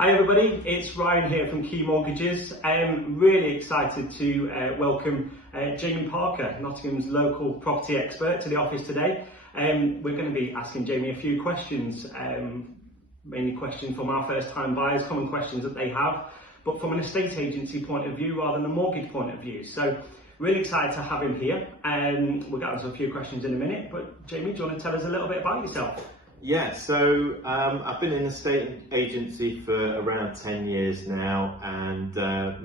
Hi everybody, it's Ryan here from Key Mortgages. I'm really excited to welcome Jamie Parker, Nottingham's local property expert, to the office today. We're going to be asking Jamie a few questions, mainly questions from our first time buyers, common questions that they have, but from an estate agency point of view rather than a mortgage point of view. So really excited to have him here. We'll get onto a few questions in a minute, but Jamie, do you want to tell us a little bit about yourself? Yeah, so I've been in the estate agency for around 10 years now, and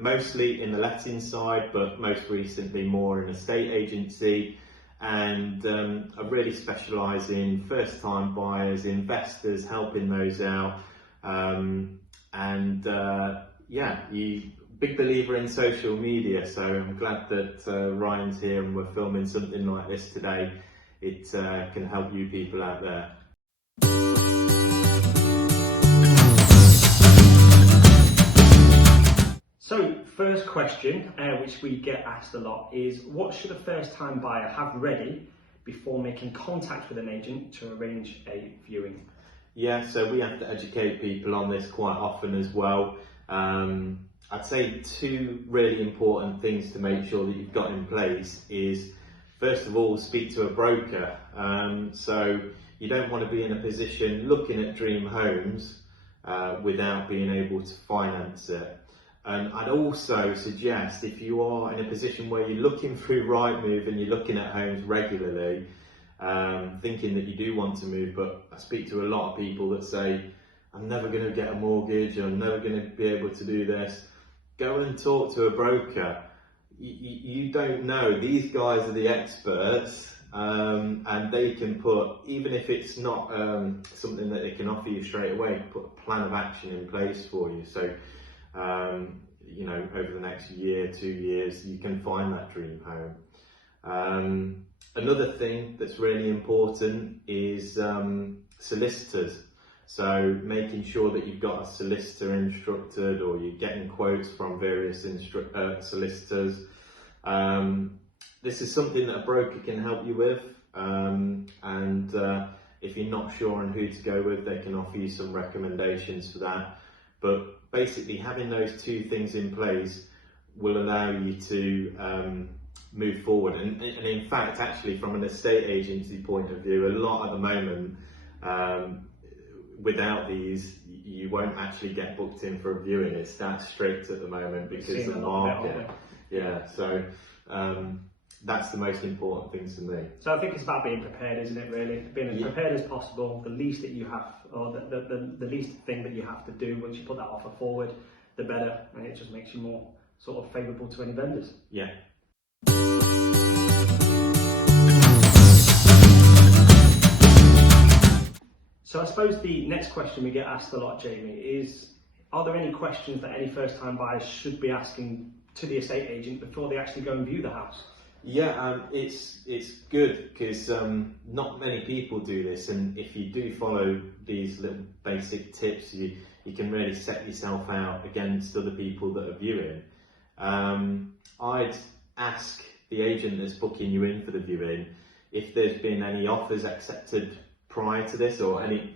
mostly in the letting side, but most recently more in estate agency. And I really specialise in first time buyers, investors, helping those out. Big believer in social media, so I'm glad that Ryan's here and we're filming something like this today. It can help you people out there. So, first question, which we get asked a lot, is what should a first-time buyer have ready before making contact with an agent to arrange a viewing? Yeah, so we have to educate people on this quite often as well. I'd say two really important things to make sure that you've got in place is, first of all, speak to a broker. So you don't want to be in a position looking at dream homes without being able to finance it. And I'd also suggest, if you are in a position where you're looking through Rightmove and you're looking at homes regularly, thinking that you do want to move, but I speak to a lot of people that say, I'm never going to get a mortgage, I'm never going to be able to do this. Go and talk to a broker. You don't know, these guys are the experts, and they can put, even if it's not something that they can offer you straight away, put a plan of action in place for you. So over the next year, 2 years, you can find that dream home. Another thing that's really important is solicitors. So making sure that you've got a solicitor instructed, or you're getting quotes from various solicitors. This is something that a broker can help you with. If you're not sure on who to go with, they can offer you some recommendations for that. But basically, having those two things in place will allow you to move forward. And in fact, actually, from an estate agency point of view, a lot at the moment, without these, you won't actually get booked in for a viewing. It's that strict at the moment because of the market. Yeah, so that's the most important thing to me. So I think it's about being prepared, isn't it, really? Being as prepared as possible. The least that you have, or the least thing that you have to do once you put that offer forward, the better. And it just makes you more sort of favourable to any vendors. Yeah. So I suppose the next question we get asked a lot, Jamie, is are there any questions that any first-time buyers should be asking to the estate agent before they actually go and view the house? Yeah, it's good because not many people do this, and if you do follow these little basic tips, you can really set yourself out against other people that are viewing. I'd ask the agent that's booking you in for the viewing if there's been any offers accepted prior to this, or any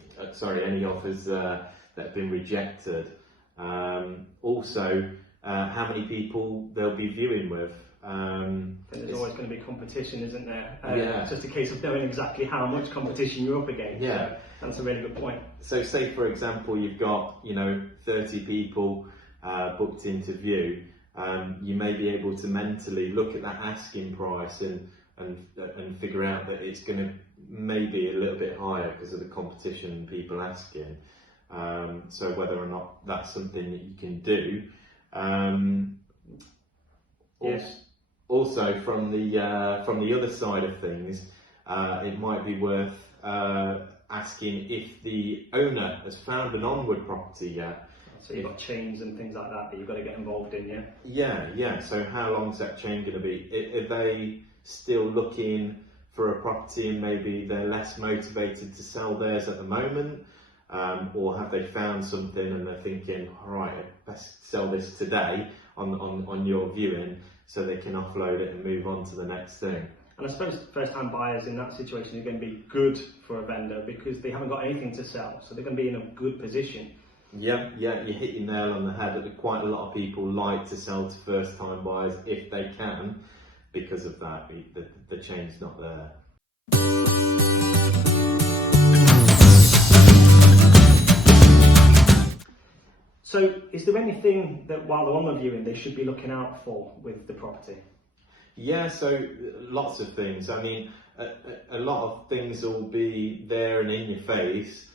offers that have been rejected. Also, how many people they'll be viewing with. There's always going to be competition, isn't there? Yeah. It's just a case of knowing exactly how much competition you're up against. Yeah. So that's a really good point. So say, for example, you've got 30 people booked into view. You may be able to mentally look at that asking price and figure out that it's going to maybe a little bit higher because of the competition people asking. So whether or not that's something that you can do. Yes. Also, from the other side of things, it might be worth asking if the owner has found an onward property yet. So you've got chains and things like that you've got to get involved in, yeah? Yeah. So how long's that chain going to be? Are they still looking for a property and maybe they're less motivated to sell theirs at the moment? Or have they found something and they're thinking, all right, best sell this today on your viewing, so they can offload it and move on to the next thing. And I suppose first-time buyers in that situation are going to be good for a vendor because they haven't got anything to sell, so they're going to be in a good position. Yeah, you hit your nail on the head. Quite a lot of people like to sell to first-time buyers if they can, because of that. The chain's not there. So, is there anything that while they're on the viewing they should be looking out for with the property? Yeah, so lots of things. I mean, a lot of things will be there and in your face.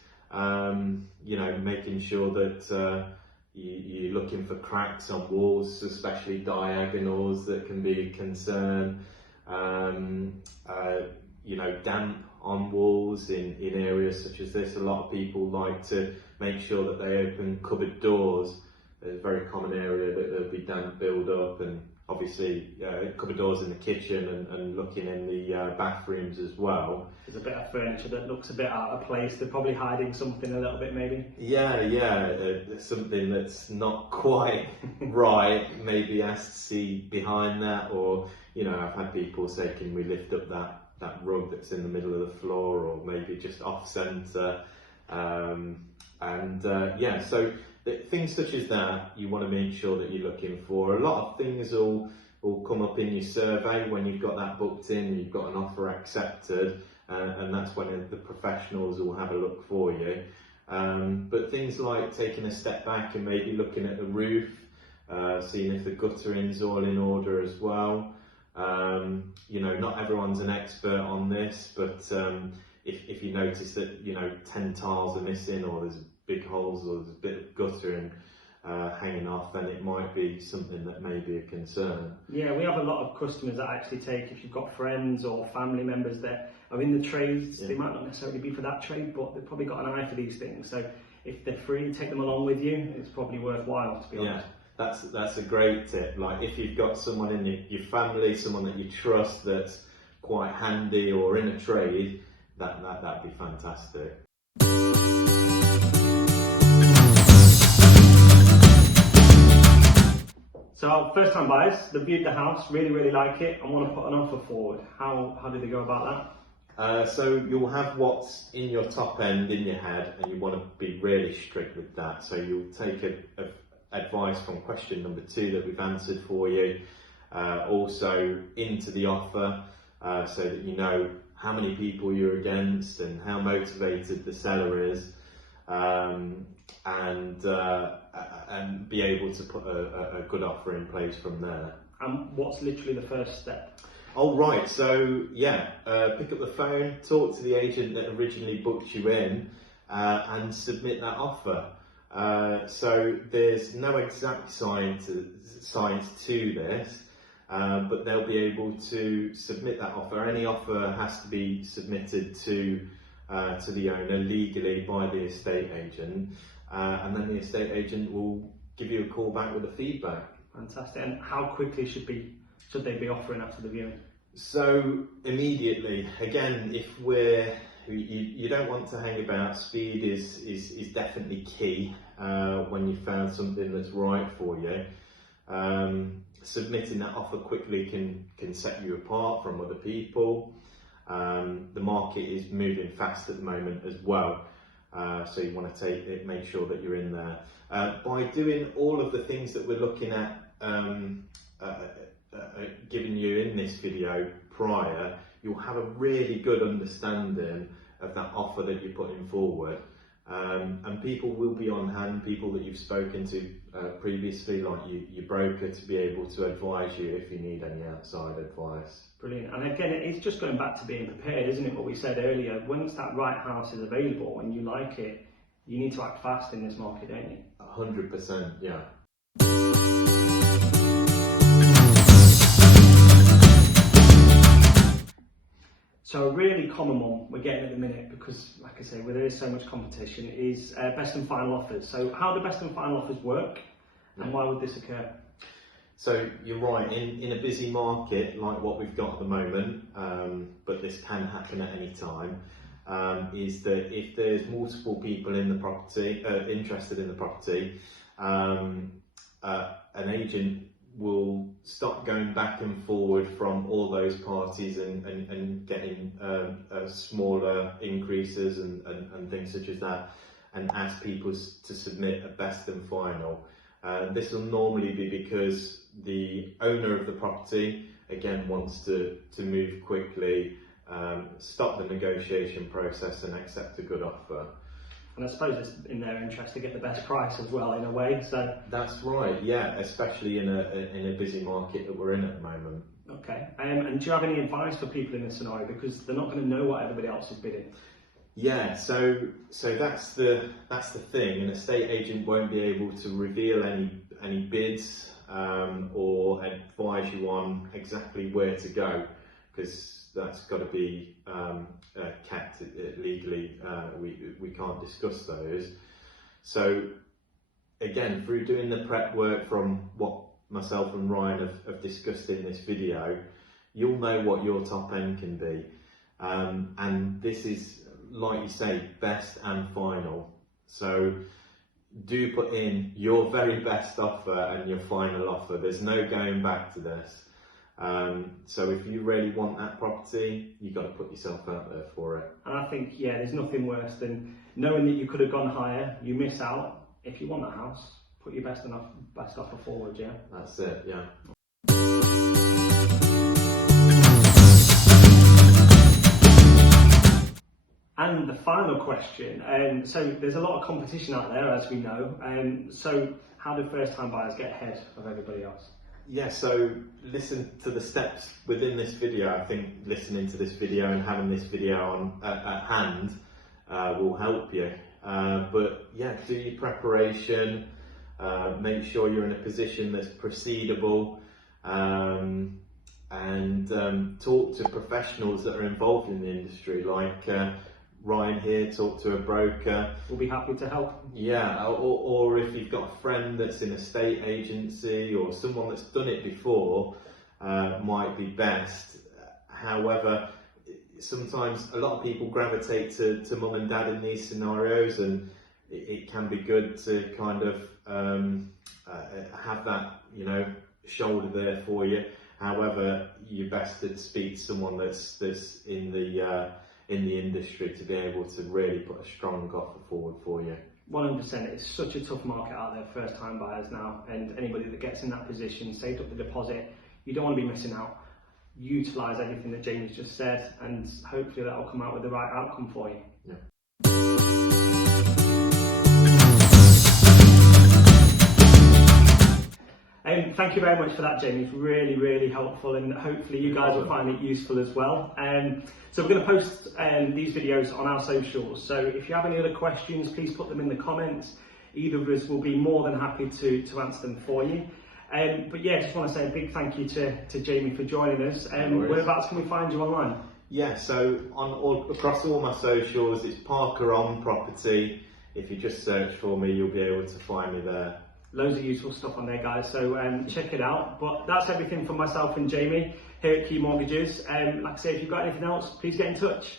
You know, making sure that you're looking for cracks on walls, especially diagonals, that can be a concern. You know, damp on walls in areas such as this. A lot of people like to make sure that they open cupboard doors. It's a very common area that there'll be damp build up, and obviously cupboard doors in the kitchen and looking in the bathrooms as well. There's a bit of furniture that looks a bit out of place. They're probably hiding something a little bit, maybe. Yeah, something that's not quite right. Maybe asked to see behind that, or you know, I've had people say, "Can we lift up that rug that's in the middle of the floor, or maybe just off centre?" Yeah, so things such as that you want to make sure that you're looking for. A lot of things will come up in your survey when you've got that booked in, you've got an offer accepted, and that's when the professionals will have a look for you. But things like taking a step back and maybe looking at the roof, seeing if the guttering's all in order as well. You know, not everyone's an expert on this, but if you notice that, you know, 10 tiles are missing, or there's big holes, or there's a bit of guttering hanging off, then it might be something that may be a concern. Yeah, we have a lot of customers that actually take, if you've got friends or family members that are in the trades, they might not necessarily be for that trade, but they've probably got an eye for these things. So if they're free, take them along with you. It's probably worthwhile, to be honest. That's a great tip. Like if you've got someone in your family, someone that you trust that's quite handy or in a trade, that'd be fantastic. So our first time buyers, they viewed the house, really like it, and want to put an offer forward. How do they go about that? So you'll have what's in your top end in your head, and you want to be really strict with that. So you'll take advice from question number 2 that we've answered for you, also into the offer, so that you know how many people you're against and how motivated the seller is, and be able to put a good offer in place from there. And what's literally the first step? Oh right, so yeah, pick up the phone, talk to the agent that originally booked you in, and submit that offer. So there's no exact science to this, but they'll be able to submit that offer. Any offer has to be submitted to the owner legally by the estate agent, and then the estate agent will give you a call back with the feedback. Fantastic. And how quickly should they be offering after the viewing? So immediately. Again, if you don't want to hang about. Speed is definitely key when you've found something that's right for you. Submitting that offer quickly can set you apart from other people. The market is moving fast at the moment as well, so you want to make sure that you're in there. By doing all of the things that we're looking at giving you in this video prior, you'll have a really good understanding of that offer that you're putting forward. And people will be on hand, people that you've spoken to previously, like your broker, to be able to advise you if you need any outside advice. Brilliant. And again, it's just going back to being prepared, isn't it? What we said earlier, once that right house is available and you like it, you need to act fast in this market, don't you? 100%, yeah. So a really common one we're getting at the minute, because like I say, where there is so much competition, is best and final offers. So how do best and final offers work, and why would this occur? So you're right, in a busy market like what we've got at the moment, but this can happen at any time, is that if there's multiple people in the property, interested in the property, an agent will start going back and forward from all those parties and getting smaller increases and things such as that. and ask people to submit a best and final. This will normally be because the owner of the property, again, wants to move quickly, stop the negotiation process and accept a good offer. And I suppose it's in their interest to get the best price as well, in a way. So that's right, yeah, especially in a busy market that we're in at the moment. Okay, and do you have any advice for people in this scenario, because they're not going to know what everybody else is bidding? Yeah, so that's the thing. An estate agent won't be able to reveal any bids or advise you on exactly where to go, because that's got to be kept legally. We can't discuss those. So again, through doing the prep work from what myself and Ryan have discussed in this video, you'll know what your top end can be. And this is, like you say, best and final. So do put in your very best offer and your final offer. There's no going back to this. So if you really want that property, you've got to put yourself out there for it. And I think, yeah, there's nothing worse than knowing that you could have gone higher, you miss out. If you want that house, put your best offer forward, yeah? That's it, yeah. And the final question, so there's a lot of competition out there, as we know, so how do first time buyers get ahead of everybody else? Yeah, so listen to the steps within this video. I think listening to this video and having this video on at hand will help you. But yeah, do your preparation, make sure you're in a position that's proceedable, and talk to professionals that are involved in the industry, like Ryan here. Talk to a broker. We'll be happy to help. Yeah, or if you've got a friend that's in a estate agency or someone that's done it before, might be best. However, sometimes a lot of people gravitate to mum and dad in these scenarios, and it can be good to kind of have that, shoulder there for you. However, you're best to speak to someone that's in the industry to be able to really put a strong offer forward for you. 100%. It's such a tough market out there, first time buyers now, and anybody that gets in that position, saved up the deposit, you don't want to be missing out. Utilise everything that Jamie's just said, and hopefully that will come out with the right outcome for you. Yeah. Thank you very much for that, Jamie. It's really, really helpful, and hopefully you guys will find it useful as well. So we're going to post these videos on our socials, so if you have any other questions, please put them in the comments. Either of us will be more than happy to answer them for you. But yeah, just want to say a big thank you to Jamie for joining us. Whereabouts can we find you online? Yeah, so across all my socials, it's Parkeronproperty. If you just search for me, you'll be able to find me there. Loads of useful stuff on there, guys, so check it out. But that's everything from myself and Jamie here at Key Mortgages. Like I say, if you've got anything else, please get in touch.